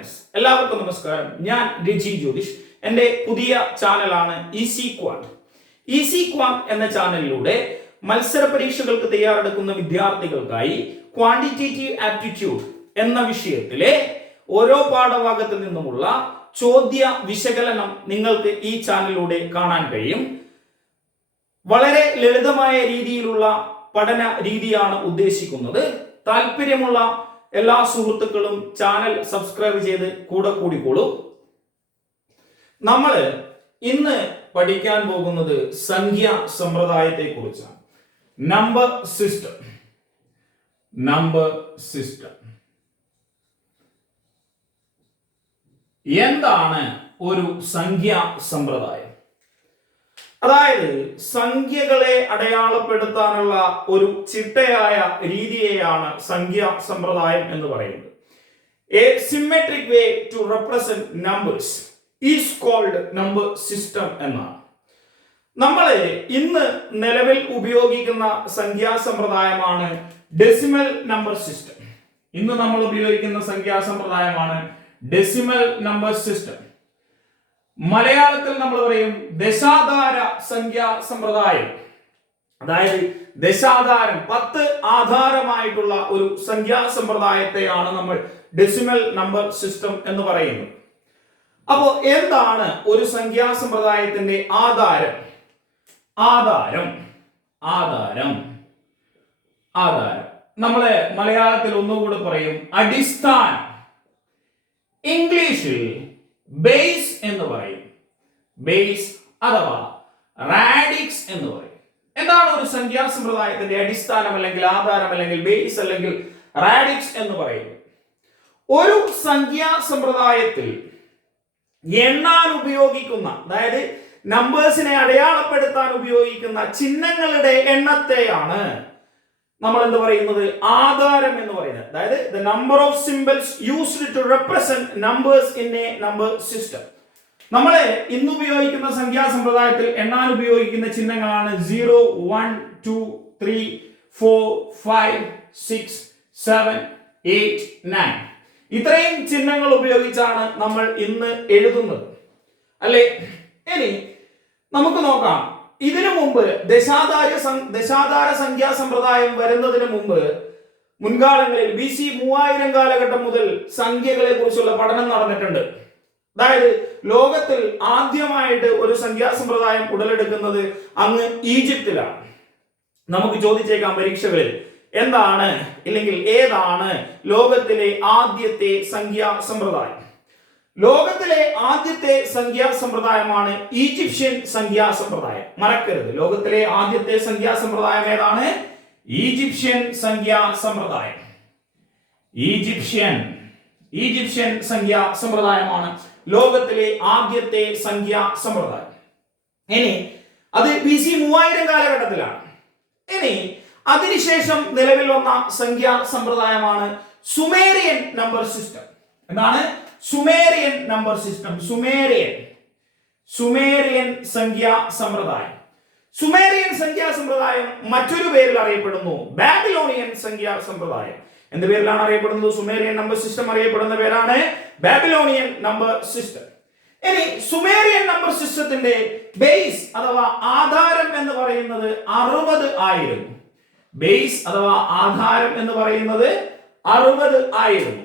Friends, എല്ലാവർക്കും നമസ്കാരം. ഞാൻ രജി ജ്യോതിഷ്. എൻ്റെ പുതിയ ചാനലാണ് ഈസി ക്വാഡ്. ഈസി ക്വാഡ് എന്ന ചാനലിലൂടെ മത്സര പരീക്ഷകൾക്ക് തയ്യാറെടുക്കുന്ന വിദ്യാർത്ഥികൾക്കായി ക്വാണ്ടിറ്റേറ്റീവ് ആപ്റ്റിറ്റ്യൂഡ് എന്ന വിഷയത്തിലെ ഓരോ പാഠഭാഗത്തിൽ നിന്നുമുള്ള ചോദ്യ വിശകലനം നിങ്ങൾക്ക് ഈ ചാനലിലൂടെ കാണാൻ കഴിയും. വളരെ ലളിതമായ രീതിയിലുള്ള പഠന രീതിയാണ് ഉദ്ദേശിക്കുന്നത്. താല്പര്യമുള്ള എല്ലാ സുഹൃത്തുക്കളും ചാനൽ സബ്സ്ക്രൈബ് ചെയ്ത് കൂടെ കൂടിക്കോളൂ. നമ്മൾ ഇന്ന് പഠിക്കാൻ പോകുന്നത് സംഖ്യാ സമ്പ്രദായത്തെ കുറിച്ചാണ്. Number system. എന്താണ് ഒരു സംഖ്യാ സമ്പ്രദായം? അതായത് സംഖ്യകളെ അടയാളപ്പെടുത്താനുള്ള ഒരു ചിട്ടയായ രീതിയെയാണ് സംഖ്യാ സമ്പ്രദായം എന്ന് പറയുന്നത്. A symmetric way to represent numbers is called number system എന്നാണ്. നമ്മൾ ഇന്ന് നിലവിൽ ഉപയോഗിക്കുന്ന സംഖ്യാ സമ്പ്രദായമാണ് ഡെസിമൽ നമ്പർ സിസ്റ്റം. ഇന്ന് നമ്മൾ ഉപയോഗിക്കുന്ന സംഖ്യാ സമ്പ്രദായമാണ് ഡെസിമൽ നമ്പർ സിസ്റ്റം. മലയാളത്തിൽ നമ്മൾ പറയും ദശാധാര സംഖ്യാ സമ്പ്രദായം. അതായത് ദശാധാരം, 10 ആധാരമായിട്ടുള്ള ഒരു സംഖ്യാ സമ്പ്രദായത്തെയാണ് നമ്മൾ ഡെസിമൽ നമ്പർ സിസ്റ്റം എന്ന് പറയുന്നത്. അപ്പോ എന്താണ് ഒരു സംഖ്യാ സമ്പ്രദായത്തിന്റെ ആധാരം? ആധാരം നമ്മളെ മലയാളത്തിൽ ഒന്നുകൂടെ പറയും അടിസ്ഥാനം. ഇംഗ്ലീഷിൽ ബേസ് എന്ന് പറയും. ബേസ് അഥവാ റാഡിക്സ് എന്ന് പറയും. എന്താണ് ഒരു സംഖ്യാ സമ്പ്രദായത്തിന്റെ അടിസ്ഥാനം അല്ലെങ്കിൽ ആധാരം അല്ലെങ്കിൽ ബേസ് അല്ലെങ്കിൽ റാഡിക്സ് എന്ന് പറയുന്നത്? ഒരു സംഖ്യാ സമ്പ്രദായത്തിൽ എണ്ണാൻ ഉപയോഗിക്കുന്ന, അതായത് നമ്പേഴ്സിനെ അടയാളപ്പെടുത്താൻ ഉപയോഗിക്കുന്ന ചിഹ്നങ്ങളുടെ എണ്ണത്തെയാണ് നമ്മൾ എന്ത് പറയുന്നത്? ആധാരം എന്ന് പറയുന്നത്. അതായത് the number of symbols used to represent numbers in a number system. നമ്മൾ ഇന്ന് ഉപയോഗിക്കുന്ന സംഖ്യാ സമ്പ്രദായത്തിൽ എണ്ണാൻ ഉപയോഗിക്കുന്ന ചിഹ്നങ്ങളാണ് 0, 1, 2, 3, 4, 5, 6, 7, 8, 9. ഇത്രയും ചിഹ്നങ്ങൾ ഉപയോഗിച്ചാണ് നമ്മൾ ഇന്ന് എഴുതുന്നത്, അല്ലേ? ഇനി നമുക്ക് നോക്കാം. ഇതിനു മുമ്പ് ദശാധാര സംഖ്യാ സമ്പ്രദായം വരുന്നതിന് മുമ്പ് മുൻകാലങ്ങളിൽ BC 3000 കാലഘട്ടം മുതൽ സംഖ്യകളെ കുറിച്ചുള്ള പഠനം നടന്നിട്ടുണ്ട്. അതായത് ലോകത്തിൽ ആദ്യമായിട്ട് ഒരു സംഖ്യാ സമ്പ്രദായം ഉടലെടുക്കുന്നത് അങ്ങ് ഈജിപ്തിലാണ്. നമുക്ക് ചോദിച്ചേക്കാം പരീക്ഷകളിൽ, എന്താണ് ഇല്ലെങ്കിൽ ഏതാണ് ലോകത്തിലെ ആദ്യത്തെ സംഖ്യാ സമ്പ്രദായം? ലോകത്തിലെ ആദ്യത്തെ സംഖ്യാ സമ്പ്രദായമാണ് ഈജിപ്ഷ്യൻ സംഖ്യാ സമ്പ്രദായം. മറക്കരുത്, ലോകത്തിലെ ആദ്യത്തെ സംഖ്യാ സമ്പ്രദായം ഏതാണ്? ഈജിപ്ഷ്യൻ സംഖ്യാ സമ്പ്രദായം. ഈജിപ്ഷ്യൻ സംഖ്യാ സമ്പ്രദായമാണ് ലോകത്തിലെ ആദ്യത്തെ സംഖ്യാ സമ്പ്രദായം. ഇനി അത് BC 3000 കാലഘട്ടത്തിലാണ്. ഇനി അതിനുശേഷം നിലവിൽ വന്ന സംഖ്യാ സമ്പ്രദായമാണ് സുമേറിയൻ നമ്പർ സിസ്റ്റം. എന്താണ്? Sumerian number system. സുമേറിയൻ സംഖ്യാ സമ്പ്രദായം. സുമേറിയൻ സംഖ്യാ സമ്പ്രദായം മറ്റൊരു പേരിൽ അറിയപ്പെടുന്നു ബാബിലോണിയൻ സംഖ്യാ സമ്പ്രദായം. എന്ത് പേരിലാണ് അറിയപ്പെടുന്നത്? സുമേറിയൻ നമ്പർ സിസ്റ്റം അറിയപ്പെടുന്ന പേരാണ് ബാബിലോണിയൻ നമ്പർ സിസ്റ്റം. ഇനി സുമേറിയൻ നമ്പർ സിസ്റ്റത്തിന്റെ ബേസ് അഥവാ ആധാരം എന്ന് പറയുന്നത് 60 ആയിരുന്നു. ബേസ് അഥവാ ആധാരം എന്ന് പറയുന്നത് 60 ആയിരുന്നു.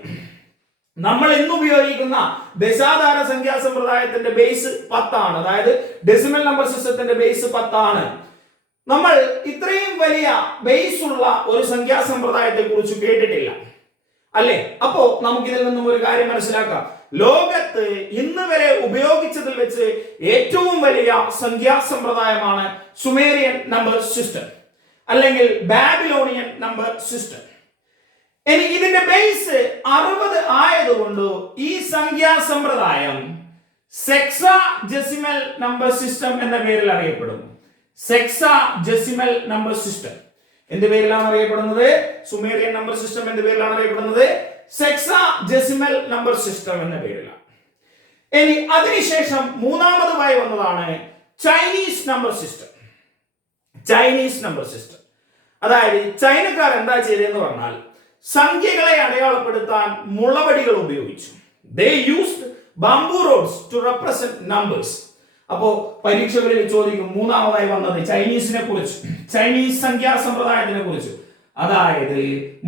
നമ്മൾ ഇന്ന് ഉപയോഗിക്കുന്ന ദശാധാര സംഖ്യാ സമ്പ്രദായത്തിന്റെ ബേസ് 10 ആണ്. അതായത് ഡെസിമൽ നമ്പർ സിസ്റ്റത്തിന്റെ ബേസ് 10 ആണ്. നമ്മൾ ഇത്രയും വലിയ ബേസ് ഉള്ള ഒരു സംഖ്യാ സമ്പ്രദായത്തെ കുറിച്ച് കേട്ടിട്ടില്ല, അല്ലേ? അപ്പോ നമുക്ക് ഇതിൽ നിന്നും ഒരു കാര്യം മനസ്സിലാക്കാം. ലോകത്ത് ഇന്ന് വരെ ഉപയോഗിച്ചതിൽ വെച്ച് ഏറ്റവും വലിയ സംഖ്യാ സമ്പ്രദായമാണ് സുമേറിയൻ നമ്പർ സിസ്റ്റം അല്ലെങ്കിൽ ബാബിലോണിയൻ നമ്പർ സിസ്റ്റം. ഇനി ഇതിന്റെ ബേസ് 60 ആയതുകൊണ്ട് ഈ സംഖ്യാ സമ്പ്രദായം സെക്സാഡെസിമൽ നമ്പർ സിസ്റ്റം എന്ന പേരിൽ അറിയപ്പെടുന്നു. സെക്സാഡെസിമൽ നമ്പർ സിസ്റ്റം എന്ത് പേരിലാണ് അറിയപ്പെടുന്നത്? സുമേറിയൻ നമ്പർ സിസ്റ്റം എന്ത് പേരിലാണ് അറിയപ്പെടുന്നത്? സെക്സാഡെസിമൽ നമ്പർ സിസ്റ്റം എന്ന പേരിലാണ്. ഇനി അതിനുശേഷം മൂന്നാമതായി വന്നതാണ് ചൈനീസ് നമ്പർ സിസ്റ്റം. അതായത് ചൈനക്കാർ എന്താ ചെയ്തതെന്ന് പറഞ്ഞാൽ സംഖ്യകളെ അടയാളപ്പെടുത്താൻ മുളവടികൾ ഉപയോഗിച്ചു. They used bamboo rods to represent numbers. അപ്പോ പരീക്ഷകളിൽ ചോദിക്കും മൂന്നാമതായി വന്നത് ചൈനീസിനെ കുറിച്ച്, ചൈനീസ് സംഖ്യാ സമ്പ്രദായത്തിനെ കുറിച്ച്. അതായത്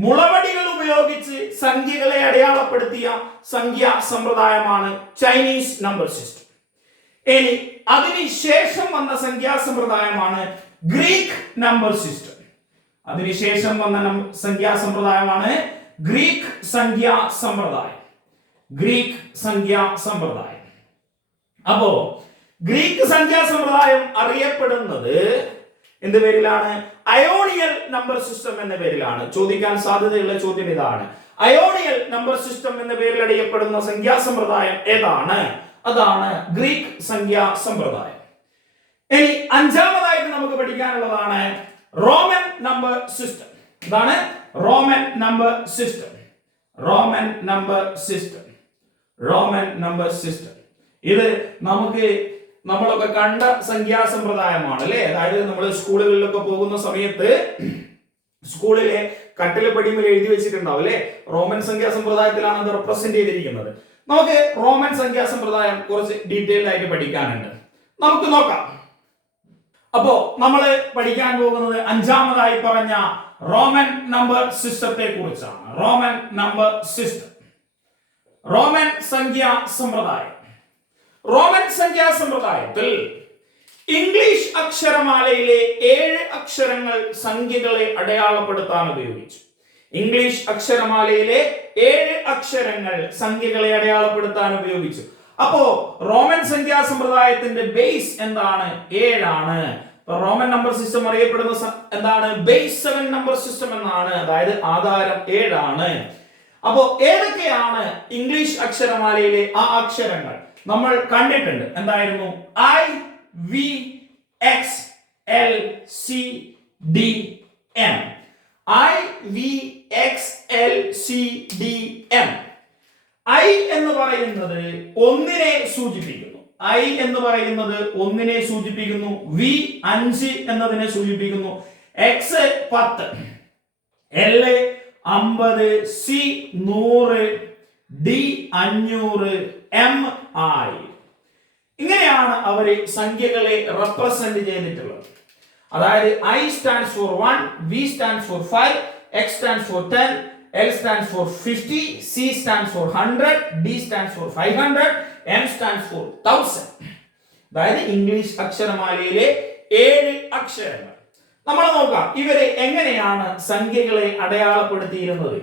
മുളവടികൾ ഉപയോഗിച്ച് സംഖ്യകളെ അടയാളപ്പെടുത്തിയ സംഖ്യാ സമ്പ്രദായമാണ് ചൈനീസ് നമ്പർ സിസ്റ്റം. ഇനി അതിനുശേഷം വന്ന സംഖ്യാ സമ്പ്രദായമാണ് ഗ്രീക്ക് നമ്പർ സിസ്റ്റം. അതിനുശേഷം വന്ന സംഖ്യാ സമ്പ്രദായമാണ് ഗ്രീക്ക് സംഖ്യാ സമ്പ്രദായം. ഗ്രീക്ക് സംഖ്യാ സമ്പ്രദായം. അപ്പോ ഗ്രീക്ക് സംഖ്യാ സമ്പ്രദായം അറിയപ്പെടുന്നത് എന്ത് പേരിലാണ്? അയോണിയൽ നമ്പർ സിസ്റ്റം എന്ന പേരിലാണ്. ചോദിക്കാൻ സാധ്യതയുള്ള ചോദ്യം ഇതാണ്. അയോണിയൽ നമ്പർ സിസ്റ്റം എന്ന പേരിൽ അറിയപ്പെടുന്ന സംഖ്യാ സമ്പ്രദായം ഏതാണ്? അതാണ് ഗ്രീക്ക് സംഖ്യാ സമ്പ്രദായം. ഇനി അഞ്ചാമതായിട്ട് നമുക്ക് പഠിക്കാനുള്ളതാണ് റോമൻ നമ്പർ സിസ്റ്റം. ഇതാണ് Roman number system. Roman number system. Roman number system. ഇത് നമ്മളൊക്കെ കണ്ട സംഖ്യാ സമ്പ്രദായമാണ് അല്ലെ. അതായത് നമ്മൾ സ്കൂളുകളിലൊക്കെ പോകുന്ന സമയത്ത് സ്കൂളിലെ കട്ടിലെ പടിമേൽ എഴുതി വെച്ചിട്ടുണ്ടാവും അല്ലെ, റോമൻ സംഖ്യാ സമ്പ്രദായത്തിലാണ് അത് റെപ്രസെന്റ് ചെയ്തിരിക്കുന്നത്. നമുക്ക് റോമൻ സംഖ്യാ സമ്പ്രദായം കുറച്ച് ഡീറ്റെയിൽ ആയിട്ട് പഠിക്കാനുണ്ട്. നമുക്ക് നോക്കാം. അപ്പോ നമ്മൾ പഠിക്കാൻ പോകുന്നത് അഞ്ചാമതായി പറഞ്ഞ റോമൻ നമ്പർ സിസ്റ്റത്തെ കുറിച്ചാണ്. Roman number system. റോമൻ സംഖ്യാ സമ്പ്രദായം. റോമൻ സംഖ്യാ സമ്പ്രദായത്തിൽ ഇംഗ്ലീഷ് അക്ഷരമാലയിലെ 7 അക്ഷരങ്ങൾ സംഖ്യകളെ അടയാളപ്പെടുത്താൻ ഉപയോഗിച്ചു. ഇംഗ്ലീഷ് അക്ഷരമാലയിലെ 7 അക്ഷരങ്ങൾ സംഖ്യകളെ അടയാളപ്പെടുത്താൻ ഉപയോഗിച്ചു. അപ്പോ റോമൻ സംഖ്യാ സമ്പ്രദായത്തിന്റെ ബേസ് എന്താണ്? 7 ആണ്. റോമൻ നമ്പർ സിസ്റ്റം അറിയപ്പെടുന്ന എന്താണ്? ബേസ് 7 നമ്പർ സിസ്റ്റം എന്നാണ്. അതായത് ആധാരം 7 ആണ്. അപ്പോ ഏതൊക്കെയാണ് ഇംഗ്ലീഷ് അക്ഷരമാലയിലെ ആ അക്ഷരങ്ങൾ? നമ്മൾ കണ്ടിട്ടുണ്ട്. എന്തായിരുന്നു? I, V, X, L, C, D, M. I, V, X, L, C, D, M. I എന്ന് പറയുന്നത് ഒന്നിനെ സൂചിപ്പിക്കുന്നു. I എന്ന് പറയുന്നത് ഒന്നിനെ സൂചിപ്പിക്കുന്നു. V 5 എന്നതിനെ സൂചിപ്പിക്കുന്നു. X 10, L 50, C 100, D 500, M 1000. ഇങ്ങനെയാണ് അവർ സംഖ്യകളെ റെപ്രസെന്റ് ചെയ്തിട്ടുള്ളത്. അതായത് I stands for 1, V stands for 5, X stands for 10, L stands for 50, C stands for 100, D stands for 500, M stands for 1000. അതായത് ഇംഗ്ലീഷ് അക്ഷരമാലയിലെ 7 അക്ഷരങ്ങൾ. നമ്മൾ നോക്കാം ഇവരെ എങ്ങനെയാണ് സംഖ്യകളെ അടയാളപ്പെടുത്തിയിരുന്നത്.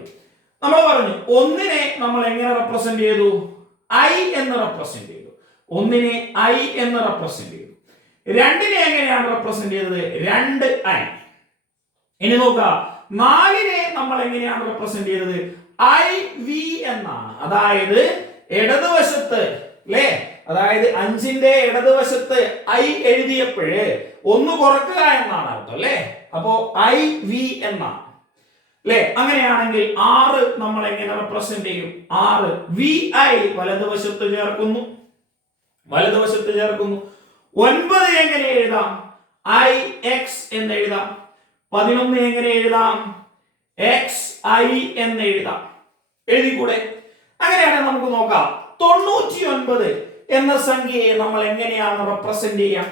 നമ്മൾ പറഞ്ഞു ഒന്നിനെ നമ്മൾ എങ്ങനെ റെപ്രസെന്റ് ചെയ്തു? I എന്ന് റെപ്രസെന്റ് ചെയ്തു. ഒന്നിനെ I എന്ന് റെപ്രസെന്റ് ചെയ്തു. രണ്ടിനെ എങ്ങനെയാണ് റെപ്രസെന്റ് ചെയ്തത്? 2I. ഇനി നോക്കാം 4നെ നമ്മൾ എങ്ങനെയാണ് റെപ്രസെന്റ് ചെയ്തത്? IV എന്നാണ്. അതായത് ഇടതുവശത്ത് അല്ലേ, അതായത് 5ന്റെ ഇടതുവശത്ത് I എഴുതിയപ്പോഴേ 1 കുറക്കുക എന്നാണ് അർത്ഥം അല്ലേ. അപ്പോ IV എന്നാണ് അല്ലേ. അങ്ങനെയാണെങ്കിൽ 6 നമ്മൾ എങ്ങനെ റെപ്രസെന്റ് ചെയ്യും? 6 VI വലതുവശത്ത് ചേർക്കുന്നു. വലതുവശത്ത് ചേർക്കുന്നു. 9 എങ്ങനെ എഴുതാം? IX എന്ന് എഴുതാം. 11 എങ്ങനെ എഴുതാം? XI എന്ന് എഴുതാം. എഴുതിക്കൂടെ? അങ്ങനെയാണെങ്കിൽ നമുക്ക് നോക്കാം 99 എന്ന സംഖ്യയെ നമ്മൾ എങ്ങനെയാണ് റെപ്രസെന്റ് ചെയ്യുക?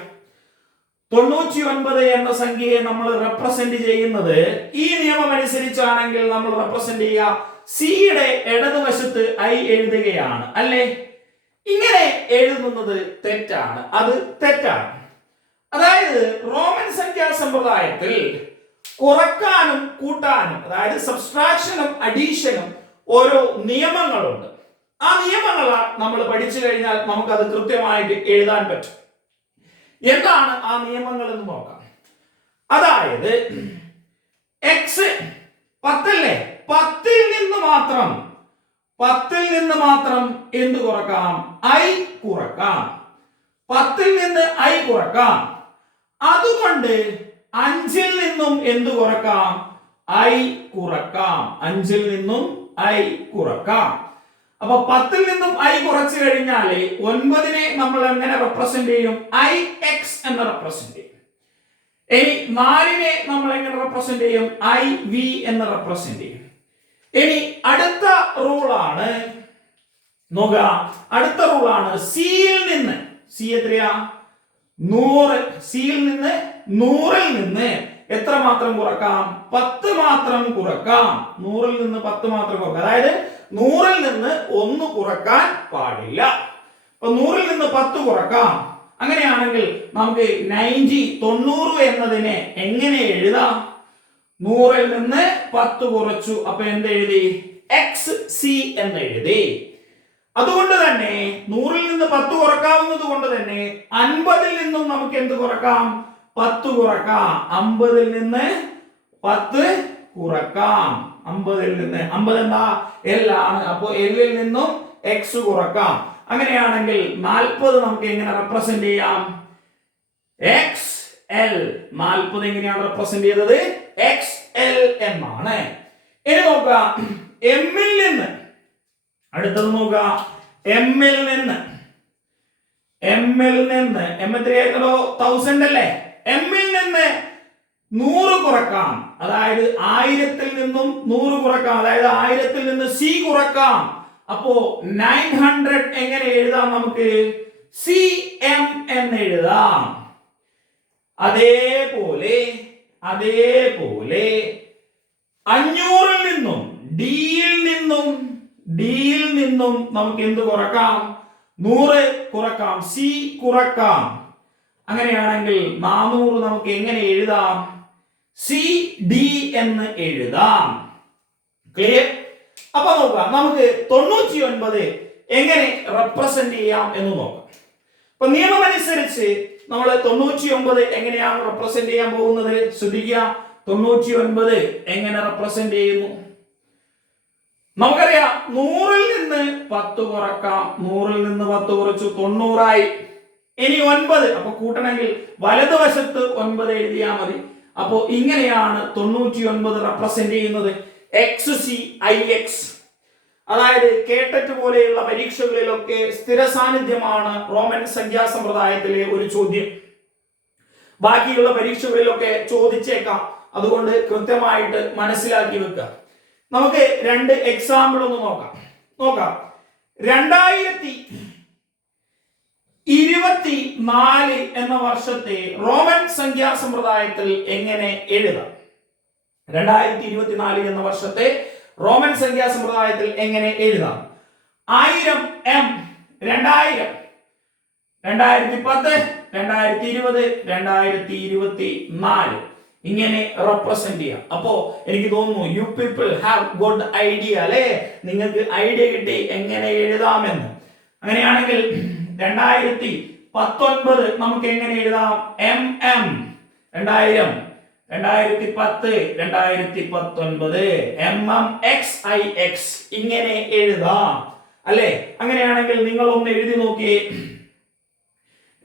99 എന്ന സംഖ്യയെ നമ്മൾ റെപ്രസെന്റ് ചെയ്യുന്നത് ഈ നിയമം അനുസരിച്ചാണെങ്കിൽ നമ്മൾ റെപ്രസെന്റ് ചെയ്യുക സിയുടെ ഇടതുവശത്ത് I എഴുതുകയാണ് അല്ലേ. ഇങ്ങനെ എഴുതുന്നത് തെറ്റാണ്. അത് തെറ്റാണ്. അതായത് റോമൻ സംഖ്യാ സമ്പ്രദായത്തിൽ കുറക്കാനും കൂട്ടാനും, അതായത് സബ്സ്ട്രാക്ഷനും അഡീഷനും ഓരോ നിയമങ്ങളുണ്ട്. ആ നിയമങ്ങൾ നമ്മൾ പഠിച്ചു കഴിഞ്ഞാൽ നമുക്കത് കൃത്യമായിട്ട് എഴുതാൻ പറ്റും. എന്താണ് ആ നിയമങ്ങൾ എന്ന് നോക്കാം. അതായത് X 10 അല്ലേ, 10ൽ നിന്ന് മാത്രം എന്ത് കുറക്കാം? I കുറക്കാം. 10ൽ നിന്ന് I കുറക്കാം. അതുകൊണ്ട് 5ൽ നിന്നും എന്ത് കുറക്കാം? I കുറക്കാം. 5ൽ നിന്നും I കുറക്കാം. അപ്പൊ 10ൽ നിന്നും I കുറച്ചു കഴിഞ്ഞാൽ 9നെ നമ്മൾ എങ്ങനെ റെപ്രസെന്റ് ചെയ്യും? IX എന്ന് റെപ്രസെന്റ് ചെയ്യും. ഇനി 4നെ നമ്മൾ എങ്ങനെ റെപ്രസെന്റ് ചെയ്യും? IV എന്ന് റെപ്രസെന്റ് ചെയ്യും. ഇനി അടുത്ത റൂളാണ് നോക്കുക, അടുത്ത റൂളാണ് സിയിൽ നിന്ന്. സി എത്രയാ? 100. സിയിൽ നിന്ന് 100ൽ നിന്ന് എത്ര മാത്രം കുറക്കാം? 10 മാത്രം കുറക്കാം. 100ൽ നിന്ന് 10 മാത്രം കുറക്കാം. അതായത് 100ൽ നിന്ന് 1 കുറക്കാൻ പാടില്ല. അപ്പൊ 100ൽ നിന്ന് 10 കുറക്കാം. അങ്ങനെയാണെങ്കിൽ നമുക്ക് 90 എന്നതിനെ എങ്ങനെ എഴുതാം? 100ൽ നിന്ന് 10 കുറച്ചു, അപ്പൊ എന്ത് എഴുതി? എക്സ് സി എന്ന് എഴുതി. അതുകൊണ്ട് തന്നെ 100ൽ നിന്ന് 10 കുറക്കാവുന്നത് കൊണ്ട് തന്നെ 50ൽ നിന്നും നമുക്ക് എന്ത് കുറക്കാം? 10 കുറക്കാം. 50ൽ നിന്ന് 10 കുറക്കാം. 50ൽ നിന്ന് 50 എന്താ? എൽ ആണ്. അപ്പോ എല്ലിൽ നിന്നും എക്സ് കുറക്കാം. അങ്ങനെയാണെങ്കിൽ 40 നമുക്ക് എങ്ങനെ റെപ്രസെന്റ് ചെയ്യാം? X L. 40 എങ്ങനെയാണ് റെപ്രസെന്റ് ചെയ്തത്? എക്സ് എൽ എന്നാണ്. ഇനി നോക്കുക, എമ്മിൽ നിന്ന് അടുത്തത് നോക്കുക, എമ്മിൽ നിന്ന് എം എത്രയായിരുന്നോ? 1000 അല്ലേ? എമ്മിൽ നിന്ന് 100 കുറക്കാം. അതായത് 1000ൽ നിന്നും 100 കുറക്കാം. അതായത് 1000ൽ നിന്ന് സി കുറക്കാം. അപ്പോ 900 എങ്ങനെ എഴുതാം? നമുക്ക് സി എം എന്ന് എഴുതാം. അതേപോലെ 500ൽ നിന്നും ഡിയിൽ നിന്നും നമുക്ക് എന്ത് കുറക്കാം? 100 കുറക്കാം. സി കുറക്കാം. അങ്ങനെയാണെങ്കിൽ 400 നമുക്ക് എങ്ങനെ എഴുതാം? സി ഡി എന്ന് എഴുതാം. ക്ലിയർ? അപ്പൊ നോക്കാം, നമുക്ക് 99 എങ്ങനെ റെപ്രസെന്റ് ചെയ്യാം എന്ന് നോക്കാം. അപ്പൊ നിയമം അനുസരിച്ച് നമ്മൾ 99 എങ്ങനെയാണ് റെപ്രസെന്റ് ചെയ്യാൻ പോകുന്നത്? ശ്രദ്ധിക്കുക, 99 എങ്ങനെ റെപ്രസെന്റ് ചെയ്യുന്നു? നമുക്കറിയാം, 100ൽ നിന്ന് 10 കുറക്കാം. 100ൽ നിന്ന് 10 കുറച്ചു, 90 ഇനി 9. അപ്പൊ കൂട്ടണമെങ്കിൽ വലതുവശത്ത് 9 എഴുതിയാൽ മതി. അപ്പോ ഇങ്ങനെയാണ് 99 റെപ്രസെന്റ് ചെയ്യുന്നത്. X C I X. അതായത് കേട്ടറ്റ് പോലെയുള്ള പരീക്ഷകളിലൊക്കെ സ്ഥിര സാന്നിധ്യമാണ് റോമൻ സംഖ്യാ സമ്പ്രദായത്തിലെ ഒരു ചോദ്യം. ബാക്കിയുള്ള പരീക്ഷകളിലൊക്കെ ചോദിച്ചേക്കാം. അതുകൊണ്ട് കൃത്യമായിട്ട് മനസ്സിലാക്കി വെക്കുക. നമുക്ക് 2 എക്സാമ്പിൾ ഒന്ന് നോക്കാം. 2024 എന്ന വർഷത്തെ റോമൻ സംഖ്യാ സമ്പ്രദായത്തിൽ എങ്ങനെ എഴുതാം? 2024 എന്ന വർഷത്തെ റോമൻ സംഖ്യാ സമ്പ്രദായത്തിൽ എങ്ങനെ എഴുതാം? 1000 എം 2000, 2010, 2020, 2024 ഇങ്ങനെ റെപ്രസെന്റ് ചെയ്യാം. അപ്പോ എനിക്ക് തോന്നുന്നു you people have good idea അല്ലേ? നിങ്ങൾക്ക് ഐഡിയ കിട്ടി എങ്ങനെ എഴുതാമെന്ന്. അങ്ങനെയാണെങ്കിൽ 2019 നമുക്ക് എങ്ങനെ എഴുതാം? M M 2000, 2010, 2019 M M X I X ഇങ്ങനെ എഴുതാം അല്ലേ? അങ്ങനെയാണെങ്കിൽ നിങ്ങൾ ഒന്ന് എഴുതി നോക്കിയേ.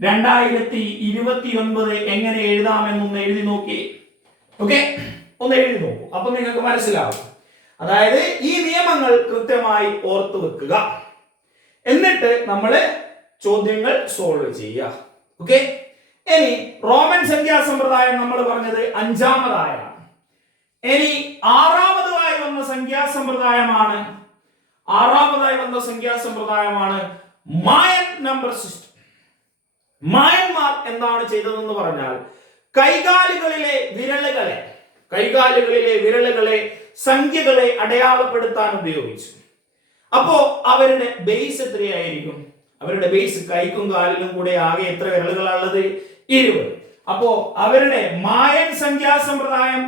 2029 എങ്ങനെ എഴുതാമെന്നൊന്ന് എഴുതി നോക്കിയേ. ഓക്കെ, ഒന്ന് എഴുതി നോക്കൂ. അപ്പൊ നിങ്ങൾക്ക് മനസ്സിലാവും. അതായത് ഈ നിയമങ്ങൾ കൃത്യമായി ഓർത്തു വെക്കുക. എന്നിട്ട് നമ്മൾ ചോദ്യങ്ങൾ സോൾവ് ചെയ്യുക. ഓക്കെ, ഇനി റോമൻ സംഖ്യാ സമ്പ്രദായം നമ്മൾ പറഞ്ഞത് 5ാമതായാണ്. ഇനി 6ാമതായി വന്ന സംഖ്യാ സമ്പ്രദായമാണ് മായൻ നമ്പർ സിസ്റ്റം. മായന്മാർ എന്താണ് ചെയ്തതെന്ന് പറഞ്ഞാൽ കൈകാലുകളിലെ വിരലുകളെ സംഖ്യകളെ അടയാളപ്പെടുത്താൻ ഉപയോഗിച്ചു. അപ്പോ അവരുടെ ബേസ് എത്രയായിരിക്കും? അവരുടെ ബേസ് കൈക്കും കാലിലും കൂടെ ആകെ എത്ര വിരലുകളാണുള്ളത്? 20. അപ്പോ അവരുടെ മായൻ സംഖ്യാ സമ്പ്രദായം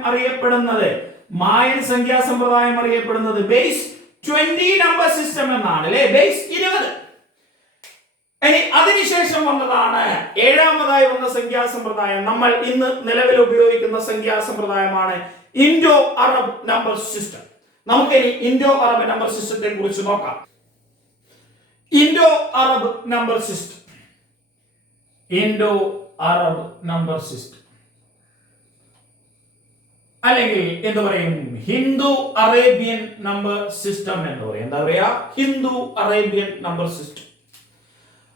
അറിയപ്പെടുന്നത് ബേസ് 20 നമ്പർ സിസ്റ്റം എന്നാണ് അല്ലെ? ബേസ് 20. ഇനി അതിനുശേഷം വന്നതാണ് 7ാമതായി വന്ന സംഖ്യാ സമ്പ്രദായം. നമ്മൾ ഇന്ന് നിലവിൽ ഉപയോഗിക്കുന്ന സംഖ്യാ സമ്പ്രദായമാണ് ഇൻഡോ അറബ് നമ്പർ സിസ്റ്റം. നമുക്ക് ഇനി ഇൻഡോ അറബ് നമ്പർ സിസ്റ്റത്തെ കുറിച്ച് നോക്കാം. ഇൻഡോ അറബ് നമ്പർ സിസ്റ്റം അല്ലെങ്കിൽ എന്ത് പറയും? ഹിന്ദു അറേബ്യൻ നമ്പർ സിസ്റ്റം എന്ന് പറയും. എന്താ പറയാ? Hindu Arabian number system.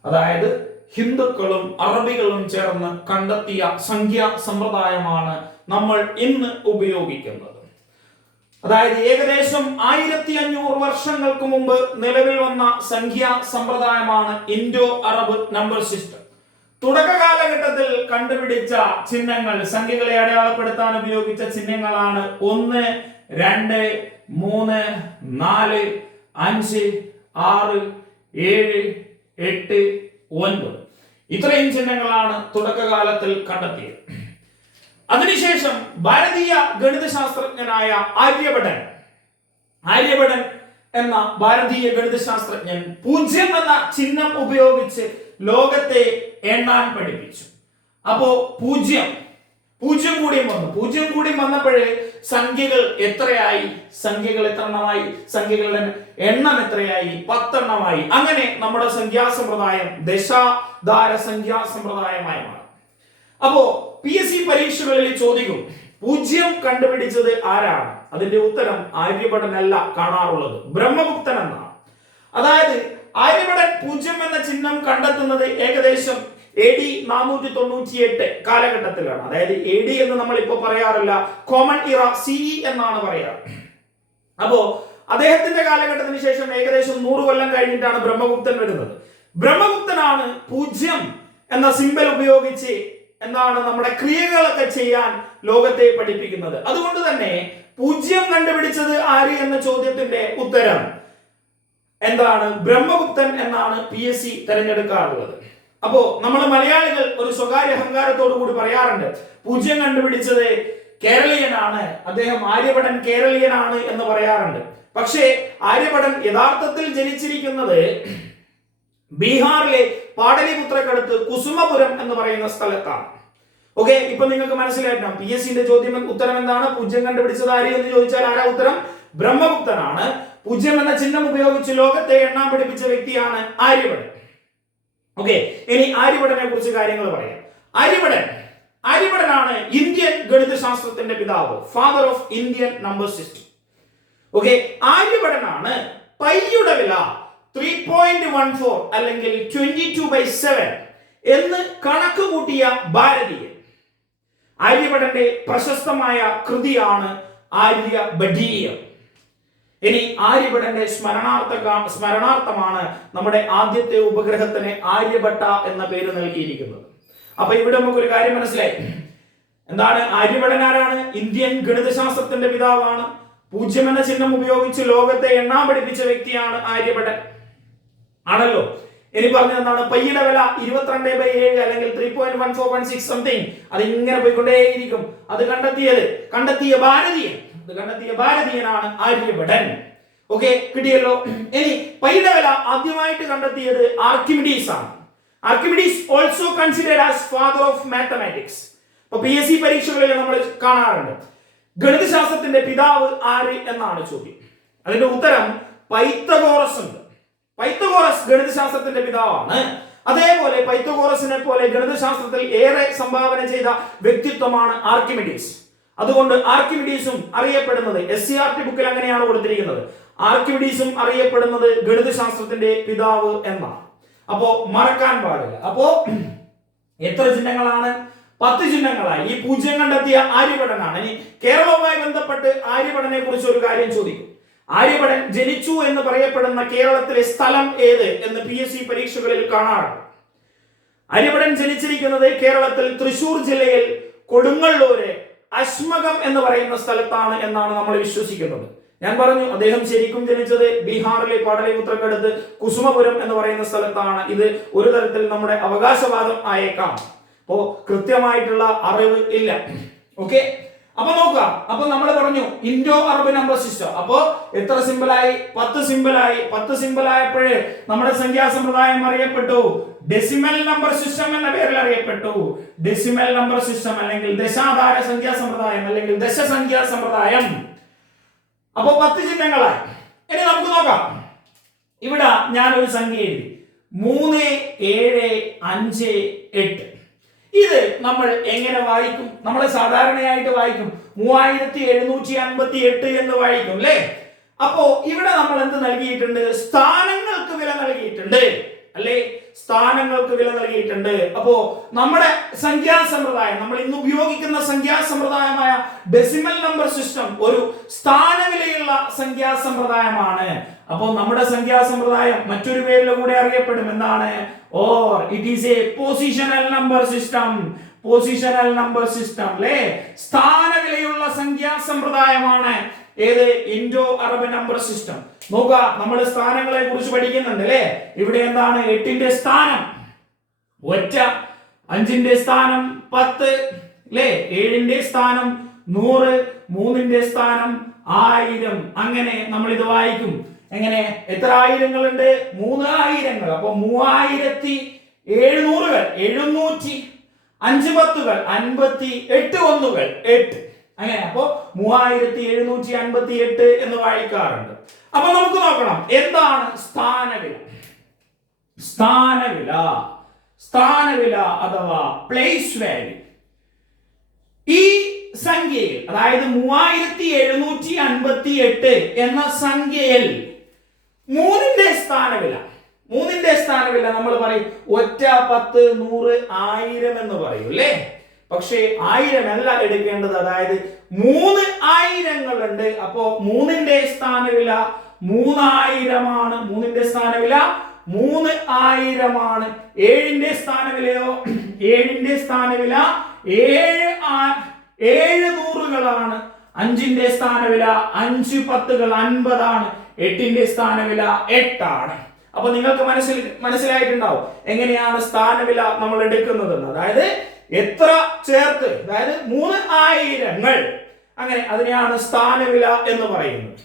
അതായത് ഹിന്ദുക്കളും അറബികളും ചേർന്ന് കണ്ടെത്തിയ സംഖ്യാ സമ്പ്രദായമാണ് നമ്മൾ ഇന്ന് ഉപയോഗിക്കുന്നത്. അതായത് ഏകദേശം 1500 വർഷങ്ങൾക്ക് മുമ്പ് നിലവിൽ വന്ന സംഖ്യാ സമ്പ്രദായമാണ് ഇൻഡോ അറബ് നമ്പർ സിസ്റ്റം. തുടക്ക കാലഘട്ടത്തിൽ കണ്ടുപിടിച്ച ചിഹ്നങ്ങൾ, സംഖ്യകളെ അടയാളപ്പെടുത്താൻ ഉപയോഗിച്ച ചിഹ്നങ്ങളാണ് 1, 2, 3, 4, 5, 6, 7, 8, 9. ഇത്രയും ചിഹ്നങ്ങളാണ് തുടക്കകാലത്തിൽ കണ്ടെത്തിയത്. അതിനുശേഷം ഭാരതീയ ഗണിതശാസ്ത്രജ്ഞനായ ആര്യഭടൻ എന്ന ഭാരതീയ ഗണിതശാസ്ത്രജ്ഞൻ 0 എന്ന ചിഹ്നം ഉപയോഗിച്ച് ലോകത്തെ എണ്ണാൻ പഠിപ്പിച്ചു. അപ്പോ 0 കൂടി വന്നപ്പോഴേ സംഖ്യകൾ എത്രയായി? സംഖ്യകൾ എത്രണ്ണമായി? സംഖ്യകളുടെ എണ്ണം എത്രയായി? 10 എണ്ണമായി. അങ്ങനെ നമ്മുടെ സംഖ്യാസമ്പ്രദായം ദശാധാര സംഖ്യാസമ്പ്രദായമായി മാറി. അപ്പോ PSC പരീക്ഷകളിൽ ചോദിക്കും, 0 കണ്ടുപിടിച്ചത് ആരാണ്? അതിന്റെ ഉത്തരം ആര്യഭടനല്ല കാണാറുള്ളത്, ബ്രഹ്മഗുപ്തൻ എന്നാണ്. അതായത് ആര്യഭടൻ 0 എന്ന ചിഹ്നം കണ്ടെത്തുന്നത് ഏകദേശം AD 498 കാലഘട്ടത്തിലാണ്. അതായത് AD എന്ന് നമ്മൾ ഇപ്പോൾ പറയാറില്ല, കോമൺ ഇറ CE എന്നാണ് പറയാറ്. അപ്പോ അദ്ദേഹത്തിന്റെ കാലഘട്ടത്തിന് ശേഷം ഏകദേശം 100 കൊല്ലം കഴിഞ്ഞിട്ടാണ് ബ്രഹ്മഗുപ്തൻ വരുന്നത്. ബ്രഹ്മഗുപ്തനാണ് 0 എന്ന സിമ്പൽ ഉപയോഗിച്ച് നമ്മുടെ ക്രിയകളൊക്കെ ചെയ്യാൻ ലോകത്തെ പഠിപ്പിക്കുന്നത്. അതുകൊണ്ട് തന്നെ 0 കണ്ടുപിടിച്ചത് ആര് എന്ന ചോദ്യത്തിന്റെ ഉത്തരം ബ്രഹ്മഗുപ്തൻ എന്നാണ് PSC തിരഞ്ഞെടുക്കാറുള്ളത്. അപ്പോ നമ്മൾ മലയാളികൾ ഒരു സ്വകാര്യ അഹങ്കാരത്തോടു കൂടി പറയാറുണ്ട്, 0 കണ്ടുപിടിച്ചത് കേരളീയനാണ്, അദ്ദേഹം ആര്യഭടൻ കേരളീയനാണ് എന്ന് പറയാറുണ്ട്. പക്ഷേ ആര്യഭടൻ യഥാർത്ഥത്തിൽ ജനിച്ചിരിക്കുന്നത് ബീഹാറിലെ പാടലിപുത്രക്കടുത്ത് കുസുമപുരം എന്ന് പറയുന്ന സ്ഥലത്താണ്. ഓക്കെ, ഇപ്പൊ നിങ്ങൾക്ക് മനസ്സിലാക്കണം PSCന്റെ ചോദ്യം ഉത്തരം എന്താണ്? 0 കണ്ടുപിടിച്ചത് ആര് എന്ന് ചോദിച്ചാൽ ആരാ ഉത്തരം? ബ്രഹ്മഗുപ്തനാണ്. 0 എന്ന ചിഹ്നം ഉപയോഗിച്ച് ലോകത്തെ എണ്ണാൻ പഠിപ്പിച്ച വ്യക്തിയാണ് ആര്യഭടൻ. ഓക്കെ, ഇനി ആര്യഭടനെ കുറിച്ച് കാര്യങ്ങൾ പറയാം. ആര്യഭടനാണ് ഇന്ത്യൻ ഗണിതശാസ്ത്രത്തിന്റെ പിതാവ്, father of Indian number system. Okay, ആര്യഭടനാണ് പൈയുടെ വില 3.14 അല്ലെങ്കിൽ 22/7 എന്ന് കണക്ക് കൂട്ടിയ ഭാരതീയൻ. ആര്യഭടന്റെ പ്രശസ്തമായ കൃതിയാണ് ആര്യഭടീയം. ഇനി ആര്യഭടന്റെ സ്മരണാർത്ഥമാണ് നമ്മുടെ ആദ്യത്തെ ഉപഗ്രഹത്തിന് ആര്യഭട്ട എന്ന പേര് നൽകിയിരിക്കുന്നത്. അപ്പൊ ഇവിടെ നമുക്കൊരു കാര്യം മനസ്സിലായി. ആര്യഭടൻ ആരാണ്? ഇന്ത്യൻ ഗണിതശാസ്ത്രത്തിന്റെ പിതാവാണ്. 0 എന്ന ചിഹ്നം ഉപയോഗിച്ച് ലോകത്തെ എണ്ണാൻ പഠിപ്പിച്ച വ്യക്തിയാണ് ആര്യഭടൻ ആണല്ലോ. ഇനി പറഞ്ഞത് പൈയുടെ വില 22/7 അല്ലെങ്കിൽ 3.1416 സംതിങ്. അത് ഇങ്ങനെ പോയിക്കൊണ്ടേയിരിക്കും. അത് കണ്ടെത്തിയ ഭാരതീയനാണ് ആര്യഭടൻ. ഓക്കെ, കിട്ടിയല്ലോ. ഇനി പൈയുടെ വില ആദ്യമായിട്ട് കണ്ടെത്തിയത് ആർക്കിമിഡീസ് ആണ്. Archimedes also considered as father of mathematics. അപ്പൊ PSC പരീക്ഷകളിൽ നമ്മൾ കാണാറുണ്ട് ഗണിതശാസ്ത്രത്തിന്റെ പിതാവ് ആര് എന്നാണ് ചോദ്യം. അതിന്റെ ഉത്തരം പൈത്തഗോറസ് ഉണ്ട്. പൈത്തഗോറസ് ഗണിതശാസ്ത്രത്തിന്റെ പിതാവാണ്. അതേപോലെ പൈത്തഗോറസിനെ പോലെ ഗണിതശാസ്ത്രത്തിൽ ഏറെ സംഭാവന ചെയ്ത വ്യക്തിത്വമാണ് ആർക്കിമിഡീസ്. അതുകൊണ്ട് ആർക്കിമിഡീസും അറിയപ്പെടുന്നത് SCERT ബുക്കിൽ അങ്ങനെയാണ് കൊടുത്തിരിക്കുന്നത്. ആർക്കിമിഡീസും അറിയപ്പെടുന്നത് ഗണിതശാസ്ത്രത്തിന്റെ പിതാവ് എന്നാണ്. അപ്പോ മറക്കാൻ പാടില്ല. അപ്പോ എത്ര ചിഹ്നങ്ങളാണ്? 10 ചിഹ്നങ്ങളായി. ഈ 0 കണ്ടെത്തിയ ആര്യഭടനാണ്. ഇനി കേരളവുമായി ബന്ധപ്പെട്ട് ആര്യഭടനെ കുറിച്ച് ഒരു കാര്യം ചോദിക്കും. ആര്യഭടൻ ജനിച്ചു എന്ന് പറയപ്പെടുന്ന കേരളത്തിലെ സ്ഥലം ഏത് എന്ന് PSC പരീക്ഷകളിൽ കാണാറുണ്ട്. ആര്യഭടൻ ജനിച്ചിരിക്കുന്നത് കേരളത്തിൽ തൃശൂർ ജില്ലയിൽ കൊടുങ്ങല്ലൂര് അശ്മകം എന്ന് പറയുന്ന സ്ഥലത്താണ് എന്നാണ് നമ്മൾ വിശ്വസിക്കുന്നത്. ഞാൻ പറഞ്ഞു, അദ്ദേഹം ശരിക്കും ജനിച്ചത് ബീഹാറിലെ പാടലിപുത്രക്കടുത്ത് കുസുമപുരം എന്ന് പറയുന്ന സ്ഥലത്താണ്. ഇത് ഒരു തരത്തിൽ നമ്മുടെ അവകാശവാദം ആയേക്കാം. അപ്പോ കൃത്യമായിട്ടുള്ള അറിവ് ഇല്ല. ഓക്കെ, അപ്പൊ നോക്കുക. അപ്പൊ നമ്മൾ പറഞ്ഞു ഇൻഡോ അറബ് നമ്പർ സിസ്റ്റം. അപ്പോ എത്ര സിമ്പിളായി? 10 സിമ്പിളായി. 10 സിമ്പിളായപ്പോഴേ നമ്മുടെ സംഖ്യാസമ്പ്രദായം അറിയപ്പെട്ടു. ഡെസിമൽ നമ്പർ സിസ്റ്റം എന്ന പേരിൽ അറിയപ്പെട്ടു. ഡെസിമൽ നമ്പർ സിസ്റ്റം അല്ലെങ്കിൽ ദശാധാര സംഖ്യാസമ്പ്രദായം അല്ലെങ്കിൽ ദശസംഖ്യാ സമ്പ്രദായം. അപ്പൊ 10 ചിഹ്നങ്ങളായി. ഇനി നമുക്ക് നോക്കാം. ഇവിടെ ഞാൻ ഒരു സംഖ്യ എഴുതി 3, 7, 5, 8. ഇത് നമ്മൾ എങ്ങനെ വായിക്കും? നമ്മൾ സാധാരണയായിട്ട് വായിക്കും 3758 എന്ന് വായിക്കും അല്ലേ? അപ്പോ ഇവിടെ നമ്മൾ എന്ത് നൽകിയിട്ടുണ്ട്? സ്ഥാനങ്ങൾക്ക് വില നൽകിയിട്ടുണ്ട് അല്ലേ? സ്ഥാനങ്ങൾക്ക് വില നൽകിയിട്ടുണ്ട്. അപ്പോ നമ്മുടെ സംഖ്യാസമ്പ്രദായം, നമ്മൾ ഇന്ന് ഉപയോഗിക്കുന്ന സംഖ്യാസമ്പ്രദായമായ ഡെസിമൽ നമ്പർ സിസ്റ്റം ഒരു സ്ഥാനവിലയുള്ള സംഖ്യാസമ്പ്രദായമാണ്. അപ്പോൾ നമ്മുടെ സംഖ്യാസമ്പ്രദായം മറ്റൊരു പേരിൽ കൂടെ അറിയപ്പെടും. എന്താണ്? Or it is A positional number system. Positional number system അല്ലേ, സ്ഥാനവിലയുള്ള സംഖ്യാസമ്പ്രദായമാണ്. ഏത്? Indo Arab number system. നോക്കുക, നമ്മൾ സ്ഥാനങ്ങളെ കുറിച്ച് പഠിക്കുന്നുണ്ട് അല്ലേ. ഇവിടെ എന്താണ്? 8ന്റെ സ്ഥാനം ഒറ്റ, 5ന്റെ സ്ഥാനം 10 അല്ലേ, 7ന്റെ സ്ഥാനം 100, 3ന്റെ സ്ഥാനം 1000. അങ്ങനെ നമ്മൾ ഇത് വായിക്കും. എങ്ങനെ? എത്ര ആയിരങ്ങളുണ്ട്? 3000. അപ്പൊ 3700 700 5 പത്തുകൾ 58 ഒന്നുകൾ 8. അങ്ങനെ അപ്പോ 3758 എന്ന് വായിക്കാറുണ്ട്. അപ്പൊ നമുക്ക് നോക്കണം എന്താണ് സ്ഥാനവില. സ്ഥാനവില, സ്ഥാനവില അഥവാ പ്ലേസ് വാല്യൂ. ഈ സംഖ്യയിൽ, അതായത് 3758 എന്ന സംഖ്യയിൽ 3ന്റെ സ്ഥാനവില, 3ന്റെ സ്ഥാനവില നമ്മൾ പറയും ഒറ്റ, 10, 100, 1000 എന്ന് പറയും അല്ലേ. പക്ഷേ 1000 അല്ല എടുക്കേണ്ടത്, അതായത് 3 ആയിരങ്ങളുണ്ട്. അപ്പോ 3ന്റെ സ്ഥാനവില 3000 ആണ്. 3ന്റെ സ്ഥാനവില 3000 ആണ്. 7ന്റെ സ്ഥാനവിലയോ? 7ന്റെ സ്ഥാനവില 7 നൂറുകളാണ്. 5ന്റെ സ്ഥാനവില 5 പത്തുകൾ 50 ആണ്. 8ന്റെ സ്ഥാനവില 8 ആണ്. അപ്പൊ നിങ്ങൾക്ക് മനസ്സിലായിട്ടുണ്ടാവും എങ്ങനെയാണ് സ്ഥാനവില നമ്മൾ എടുക്കുന്നതെന്ന്. അതായത് എത്ര ചേർത്ത്, അതായത് 3 ആയിരങ്ങൾ, അങ്ങനെ അതിനെയാണ് സ്ഥാനവില എന്ന് പറയുന്നത്.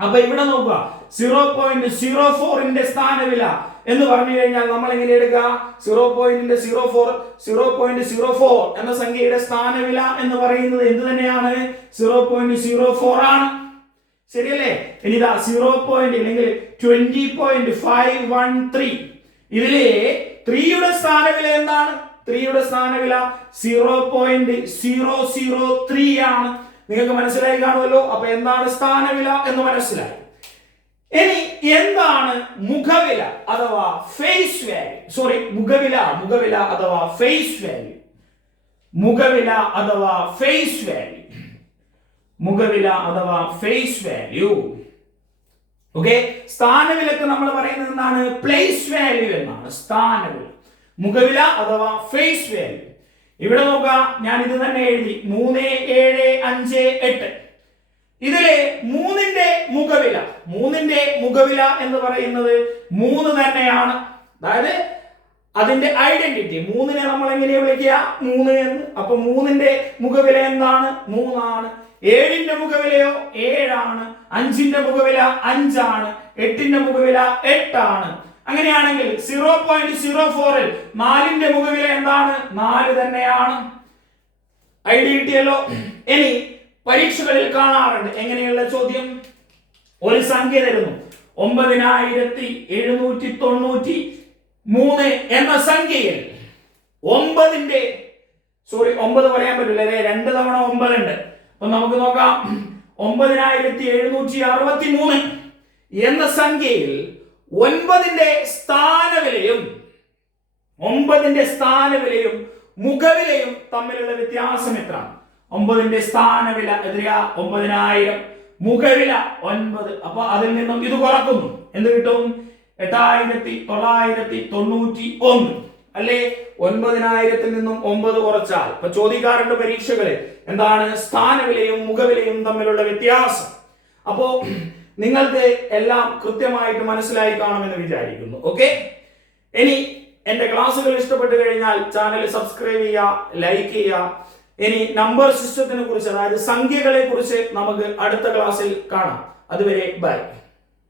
അപ്പൊ ഇവിടെ നോക്കുക, 0.04ന്റെ സ്ഥാനവില എന്ന് പറഞ്ഞു കഴിഞ്ഞാൽ നമ്മൾ എങ്ങനെ എടുക്കുക? 0.04 എന്ന സംഖ്യയുടെ സ്ഥാനവില എന്ന് പറയുന്നത് എന്ത് തന്നെയാണ്? 0.04 ആണ്. ശരിയല്ലേ? ഇനി ഇതാ 0. അല്ലെങ്കിൽ 20.513. ഇതിലെ 3യുടെ സ്ഥാനവില എന്താണ്? 3യുടെ സ്ഥാനവില 0.003 ആണ്. നിങ്ങൾക്ക് മനസ്സിലായി കാണുമല്ലോ. അപ്പൊ എന്താണ് സ്ഥാനവില എന്ന് മനസ്സിലായി. ഇനി എന്താണ് മുഖവില അഥവാ ഫേസ് വാല്യൂ? സോറി, മുഖവില അഥവാ ഫേസ് വാല്യൂ. മുഖവില അഥവാ ഫേസ് വാല്യൂ. മുഖവില അഥവാ ഫേസ് വാല്യൂ. ഓക്കെ, സ്ഥാനവിലക്ക് നമ്മൾ പറയുന്നത് എന്താണ്? പ്ലേസ് വാല്യൂ എന്നാണ് സ്ഥാനവില. മുഖവില അഥവാ ഫേസ് വാല്യൂ. ഇവിടെ നോക്കുക, ഞാൻ ഇത് തന്നെ എഴുതി 3, 7, 5, 8. ഇതിലെ 3ന്റെ മുഖവില എന്ന് പറയുന്നത് 3 തന്നെയാണ്. അതായത് അതിന്റെ ഐഡന്റിറ്റി 3നെ നമ്മൾ എങ്ങനെയാ വിളിക്കുക? 3 എന്ന്. അപ്പൊ 3ന്റെ മുഖവില എന്താണ്? 3 ആണ്. 7ന്റെ മുഖവിലയോ 7 ആണ്. 5ന്റെ മുഖവില 5 ആണ്. 8ന്റെ മുഖവില 8 ആണ്. അങ്ങനെയാണെങ്കിൽ 0.04ൽ 4ന്റെ മുഖവില എന്താണ്? 4 തന്നെയാണ്. ഐഡിയ കിട്ടിയല്ലോ. ഇനി പരീക്ഷകളിൽ കാണാറുണ്ട് എങ്ങനെയുള്ള ചോദ്യം. ഒരു സംഖ്യ തരുന്നു, 9793 എന്ന സംഖ്യയിൽ 9 പറയാൻ പറ്റില്ല അല്ലെ, 2 തവണ 9 ഉണ്ട്. അപ്പൊ നമുക്ക് നോക്കാം, 9763 എന്ന സംഖ്യയിൽ 9ന്റെ സ്ഥാനവിലയും മുഖവിലയും തമ്മിലുള്ള വ്യത്യാസം എത്ര? 9ന്റെ സ്ഥാനവില എത്രയാ? 9000. മുഖവില 9. അപ്പൊ അതിൽ നിന്നും ഇത് കുറക്കുന്നു. എന്ത് കിട്ടും? 8991 അല്ലേ. 9000ത്തിൽ നിന്നും 9 കുറച്ചാൽ, ഇപ്പൊ ചോദിക്കാറുണ്ട് പരീക്ഷകളിൽ, എന്താണ് സ്ഥാനവിലയും മുഖവിലയും തമ്മിലുള്ള വ്യത്യാസം. അപ്പോ നിങ്ങൾക്ക് എല്ലാം കൃത്യമായിട്ട് മനസ്സിലായി കാണുമെന്ന് വിചാരിക്കുന്നു. ഓക്കെ, ഇനി എന്റെ ക്ലാസ്സുകൾ ഇഷ്ടപ്പെട്ടു കഴിഞ്ഞാൽ ചാനൽ സബ്സ്ക്രൈബ് ചെയ്യുക, ലൈക്ക് ചെയ്യുക. ഇനി നമ്പർ സിസ്റ്റത്തിനെ കുറിച്ച്, അതായത് സംഖ്യകളെ കുറിച്ച് നമുക്ക് അടുത്ത ക്ലാസ്സിൽ കാണാം. അതുവരെ ബൈ.